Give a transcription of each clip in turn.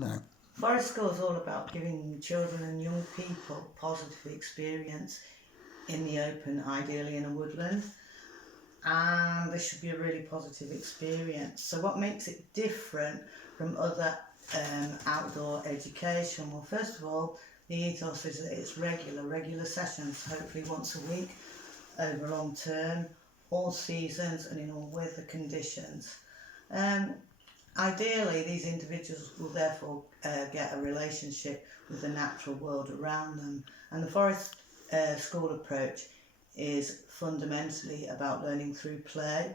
No. Forest School is all about giving children and young people positive experience in the open, ideally in a woodland, and this should be a really positive experience. So what makes it different from other outdoor education? Well, first of all, the ethos is that it's regular sessions, hopefully once a week, over long term, all seasons and in all weather conditions. Ideally, these individuals will therefore get a relationship with the natural world around them, and the Forest School approach is fundamentally about learning through play.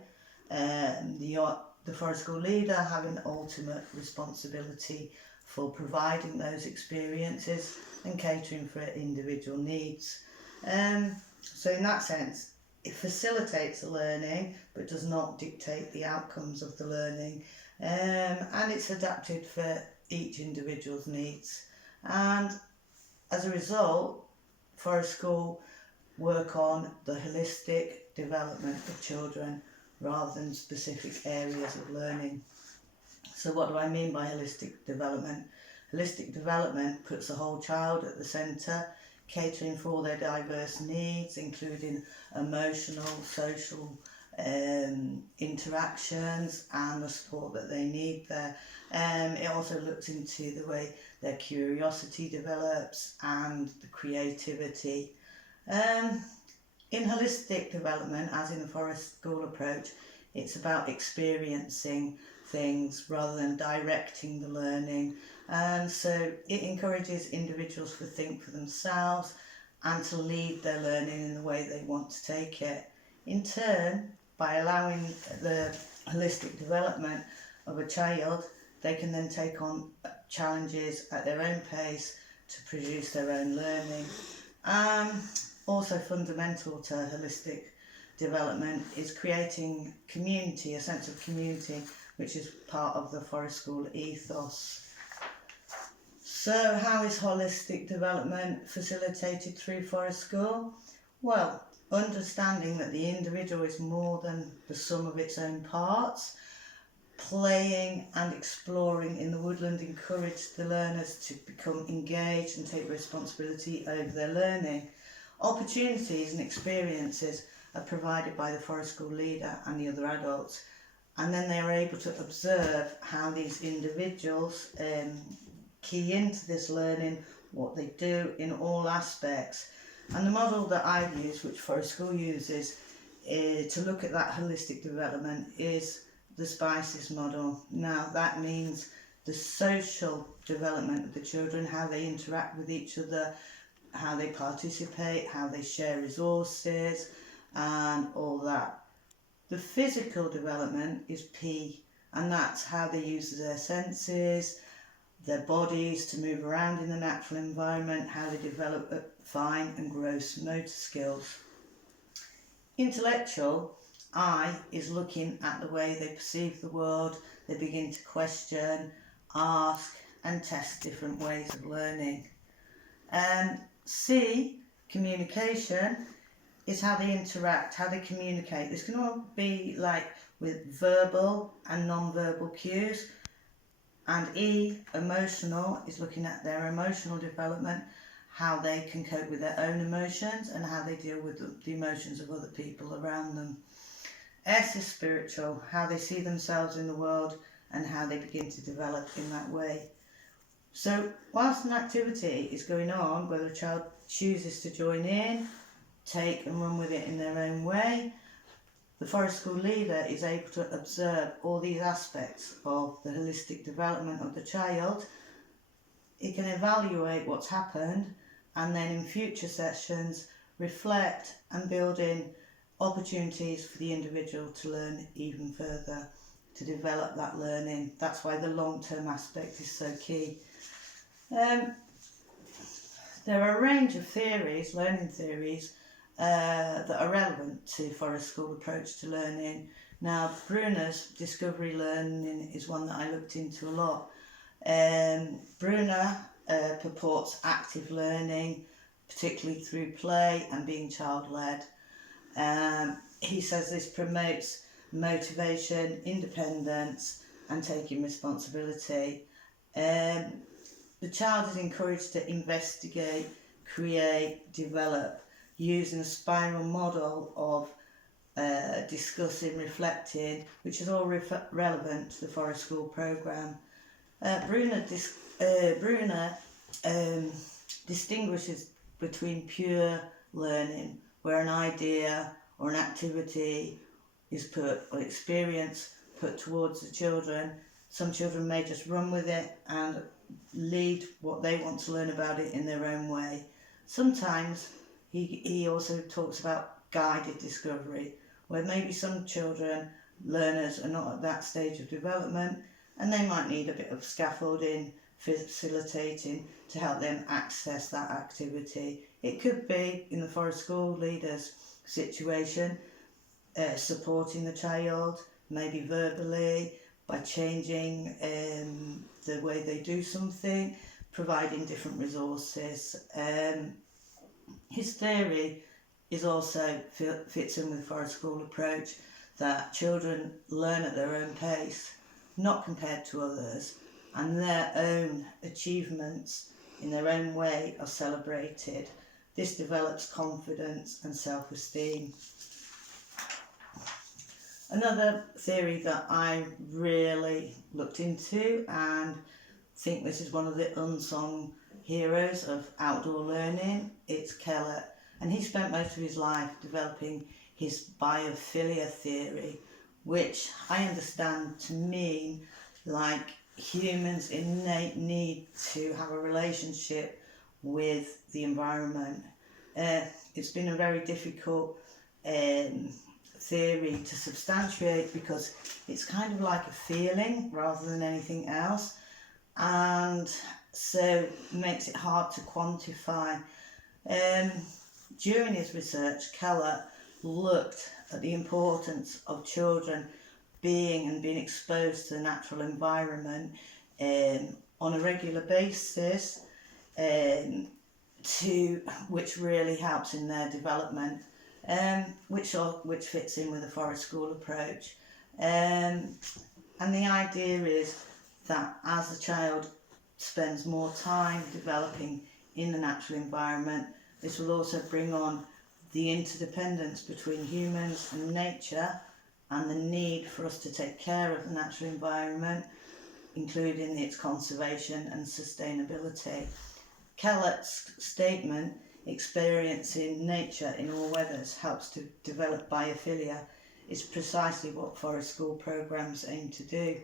The Forest School leader having ultimate responsibility for providing those experiences and catering for individual needs. So in that sense, it facilitates the learning but does not dictate the outcomes of the learning, and it's adapted for each individual's needs. And as a result, Forest School work on the holistic development of children rather than specific areas of learning. So what do I mean by holistic development? Holistic development puts the whole child at the centre, catering for all their diverse needs, including emotional, social interactions and the support that they need there. It also looks into the way their curiosity develops and the creativity. In holistic development, as in the Forest School approach, it's about experiencing things rather than directing the learning, and so it encourages individuals to think for themselves and to lead their learning in the way they want to take it. In turn, by allowing the holistic development of a child, they can then take on challenges at their own pace to produce their own learning. Also fundamental to holistic development is creating community, a sense of community, which is part of the Forest School ethos. So how is holistic development facilitated through Forest School? Well, understanding that the individual is more than the sum of its own parts. Playing and exploring in the woodland encourage the learners to become engaged and take responsibility over their learning. Opportunities and experiences are provided by the Forest School leader and the other adults, and then they are able to observe how these individuals key into this learning, what they do in all aspects. And the model that I've used, which Forest School uses, to look at that holistic development is the SPICES model. Now that means the social development of the children, how they interact with each other, how they participate, how they share resources and all that. The physical development is P, and that's how they use their senses, their bodies to move around in the natural environment, how they develop fine and gross motor skills. Intellectual, I, is looking at the way they perceive the world, they begin to question, ask and test different ways of learning. C, communication, is how they interact, how they communicate. This can all be like with verbal and non-verbal cues. And E, emotional, is looking at their emotional development, how they can cope with their own emotions and how they deal with the emotions of other people around them. S is spiritual, how they see themselves in the world and how they begin to develop in that way. So whilst an activity is going on, whether a child chooses to join in, take and run with it in their own way, the Forest School leader is able to observe all these aspects of the holistic development of the child. He can evaluate what's happened and then in future sessions reflect and build in opportunities for the individual to learn even further, to develop that learning. That's why the long-term aspect is so key. There are a range of theories, learning theories, that are relevant to Forest School approach to learning. Now, Bruner's discovery learning is one that I looked into a lot. Bruner purports active learning, particularly through play and being child-led. He says this promotes motivation, independence and taking responsibility. The child is encouraged to investigate, create, develop using a spiral model of discussing, reflecting, which is all relevant to the Forest School programme. Bruner distinguishes between pure learning, where an idea or an activity is put, or experience put towards the children. Some children may just run with it and lead what they want to learn about it in their own way. Sometimes he also talks about guided discovery, where maybe some children, learners, are not at that stage of development and they might need a bit of scaffolding, facilitating to help them access that activity. It could be, in the Forest School leaders situation, supporting the child, maybe verbally, by changing the way they do something, providing different resources. His theory is also fits in with the Forest School approach, that children learn at their own pace, not compared to others, and their own achievements in their own way are celebrated. This develops confidence and self-esteem. Another theory that I really looked into, and think this is one of the unsung heroes of outdoor learning, it's Keller. And he spent most of his life developing his biophilia theory, which I understand to mean like humans' innate need to have a relationship with the environment. It's been a very difficult theory to substantiate, because it's kind of like a feeling rather than anything else, and so makes it hard to quantify. During his research, Keller looked at the importance of children being exposed to the natural environment on a regular basis, which really helps in their development, which fits in with the Forest School approach. And the idea is that as the child spends more time developing in the natural environment, this will also bring on the interdependence between humans and nature, and the need for us to take care of the natural environment, including its conservation and sustainability. Keller's statement, experiencing nature in all weathers helps to develop biophilia, is precisely what Forest School programmes aim to do.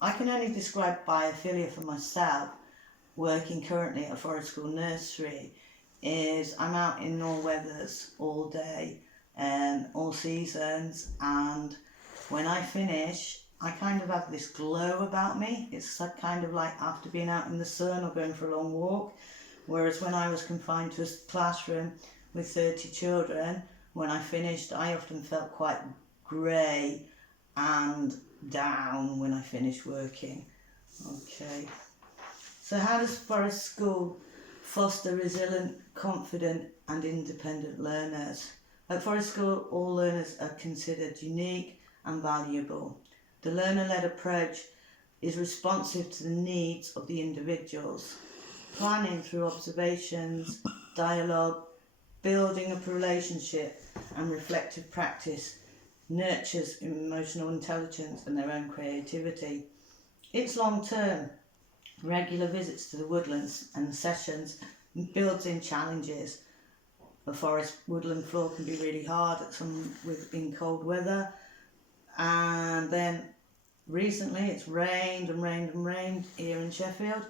I can only describe biophilia for myself, working currently at a Forest School nursery, is I'm out in all weathers all day, all seasons, and when I finish I kind of have this glow about me. It's kind of like after being out in the sun or going for a long walk, whereas when I was confined to a classroom with 30 children, when I finished I often felt quite grey and down when I finished working. Okay, so how does Forest School foster resilient, confident and independent learners? At Forest School, all learners are considered unique and valuable. The learner-led approach is responsive to the needs of the individuals. Planning through observations, dialogue, building up a relationship and reflective practice nurtures emotional intelligence and their own creativity. It's long-term. Regular visits to the woodlands and sessions builds in challenges. The forest woodland floor can be really hard in cold weather, and then recently it's rained here in Sheffield,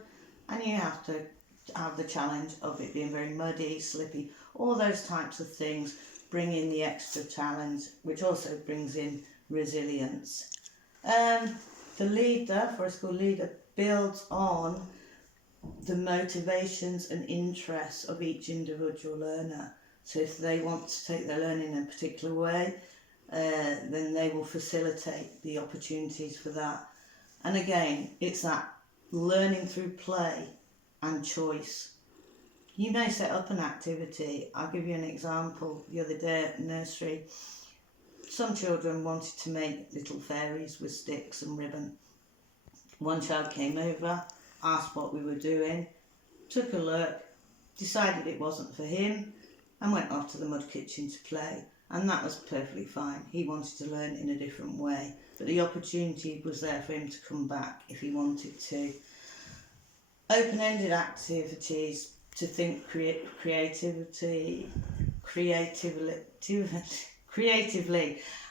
and you have to have the challenge of it being very muddy, slippy, all those types of things bring in the extra challenge, which also brings in resilience. The Forest School leader, builds on the motivations and interests of each individual learner. So if they want to take their learning in a particular way, then they will facilitate the opportunities for that. And again, it's that learning through play and choice. You may set up an activity. I'll give you an example. The other day at nursery, some children wanted to make little fairies with sticks and ribbon. One child came over asked what we were doing, took a look, decided it wasn't for him, and went off to the mud kitchen to play. And that was perfectly fine. He wanted to learn in a different way, but the opportunity was there for him to come back if he wanted to. Open-ended activities to think creatively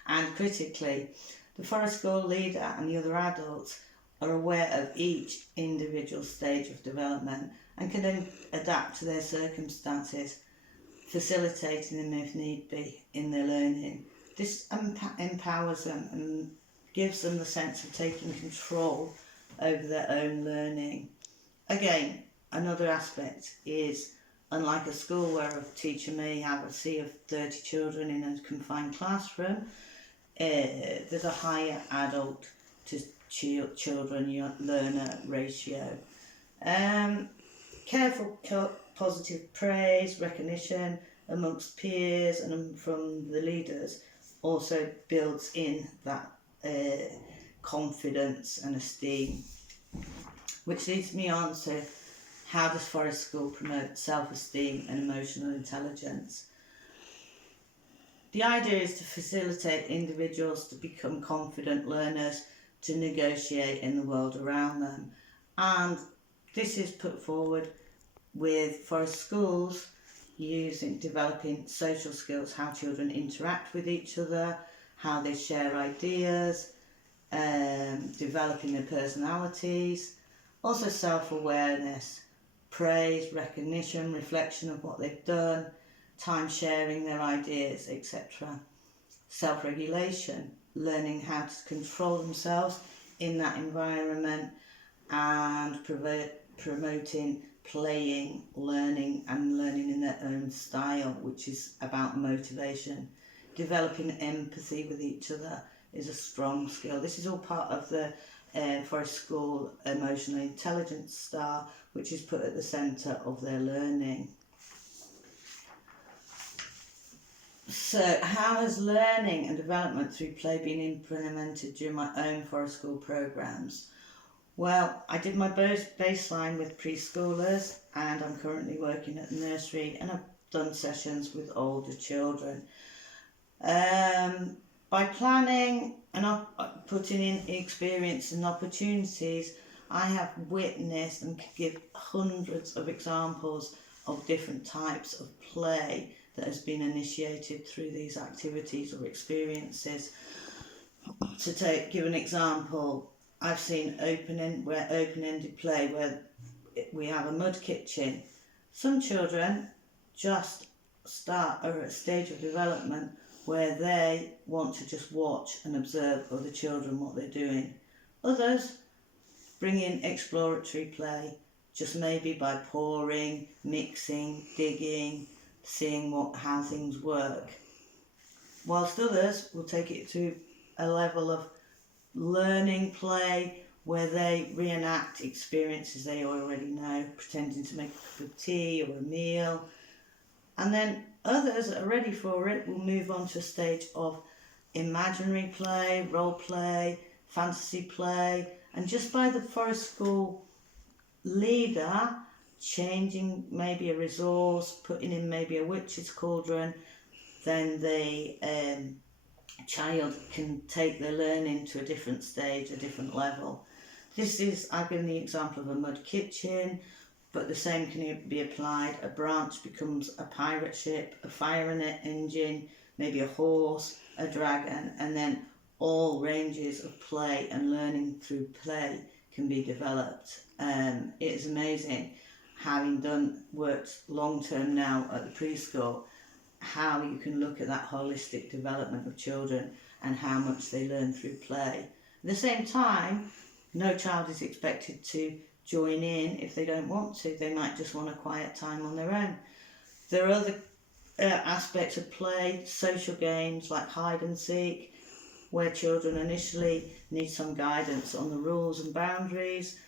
and critically. The forest school leader and the other adults are aware of each individual stage of development and can then adapt to their circumstances, facilitating them if need be in their learning. This empowers them and gives them the sense of taking control over their own learning. Again, another aspect is, unlike a school where a teacher may have a sea of 30 children in a confined classroom, there's a higher adult to children learner ratio. Careful positive praise, recognition amongst peers and from the leaders also builds in that confidence and esteem. Which leads me on to, how does forest school promote self-esteem and emotional intelligence? The idea is to facilitate individuals to become confident learners to negotiate in the world around them. And this is put forward with forest schools developing social skills, how children interact with each other, how they share ideas, developing their personalities. Also self-awareness, praise, recognition, reflection of what they've done, time sharing their ideas, etc. Self-regulation, learning how to control themselves in that environment, and promoting playing, learning and learning in their own style, which is about motivation. Developing empathy with each other is a strong skill. This is all part of the Forest School Emotional Intelligence Star, which is put at the centre of their learning. So, how has learning and development through play been implemented during my own Forest School programmes? Well, I did my baseline with preschoolers, and I'm currently working at the nursery, and I've done sessions with older children. By planning and putting in experience and opportunities, I have witnessed and could give hundreds of examples of different types of play that has been initiated through these activities or experiences. To give an example, I've seen open-ended play where we have a mud kitchen. Some children just are at a stage of development where they want to just watch and observe other children, what they're doing. Others bring in exploratory play, just maybe by pouring, mixing, digging, seeing how things work. Whilst others will take it to a level of learning play where they reenact experiences they already know, pretending to make a cup of tea or a meal. And then others that are ready for it will move on to a stage of imaginary play, role play, fantasy play, and just by the Forest School leader changing maybe a resource, putting in maybe a witch's cauldron, then the child can take their learning to a different stage, a different level. I've given the example of a mud kitchen, but the same can be applied. A branch becomes a pirate ship, a fire engine, maybe a horse, a dragon, and then all ranges of play and learning through play can be developed. It is amazing, having worked long term now at the preschool, how you can look at that holistic development of children and how much they learn through play. At the same time, no child is expected to join in if they don't want to. They might just want a quiet time on their own. There are other aspects of play, social games like hide and seek, where children initially need some guidance on the rules and boundaries,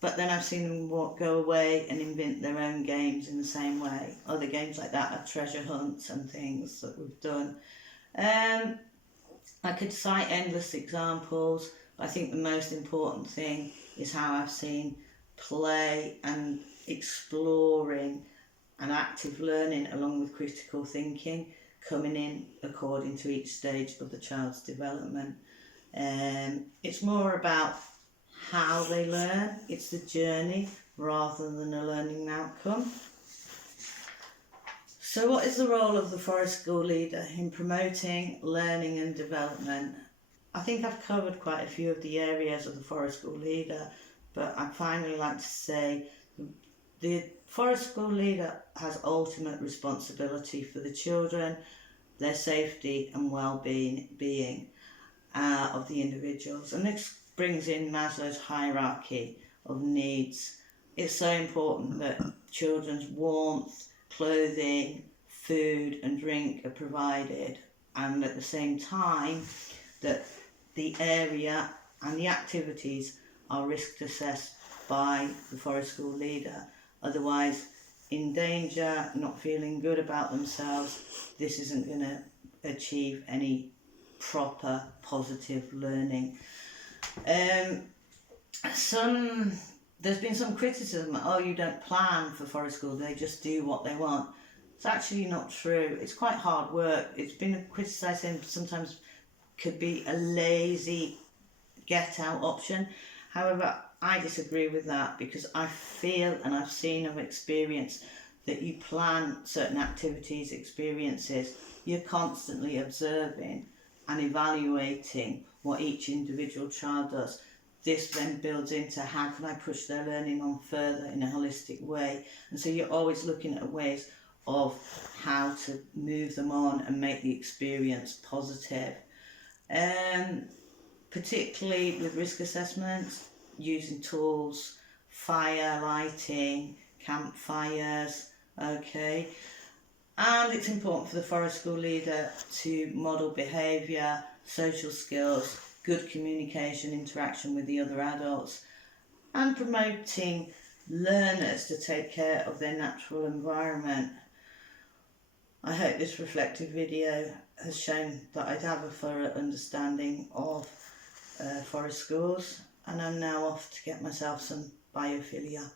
but then I've seen them go away and invent their own games in the same way. Other games like that are treasure hunts and things that we've done. I could cite endless examples, but I think the most important thing is how I've seen play and exploring and active learning along with critical thinking coming in according to each stage of the child's development. It's more about how they learn, it's the journey rather than a learning outcome. So what is the role of the forest school leader in promoting learning and development? I think I've covered quite a few of the areas of the forest school leader, but I'd finally like to say the forest school leader has ultimate responsibility for the children, their safety and well-being of the individuals. And this brings in Maslow's hierarchy of needs. It's so important that children's warmth, clothing, food and drink are provided, and at the same time that the area and the activities are risk assessed by the forest school leader. Otherwise, in danger, not feeling good about themselves, this isn't going to achieve any proper positive learning. There's been some criticism, oh, you don't plan for forest school, they just do what they want. It's actually not true. It's quite hard work. It's been criticised saying sometimes could be a lazy get out option. However, I disagree with that, because I feel and I've seen of experience that you plan certain activities, experiences, you're constantly observing and evaluating what each individual child does. This then builds into how can I push their learning on further in a holistic way. And so you're always looking at ways of how to move them on and make the experience positive. Particularly with risk assessments, using tools, fire lighting, campfires, okay. And it's important for the forest school leader to model behaviour, social skills, good communication, interaction with the other adults, and promoting learners to take care of their natural environment. I hope this reflective video has shown that I'd have a thorough understanding of forest schools, and I'm now off to get myself some biophilia.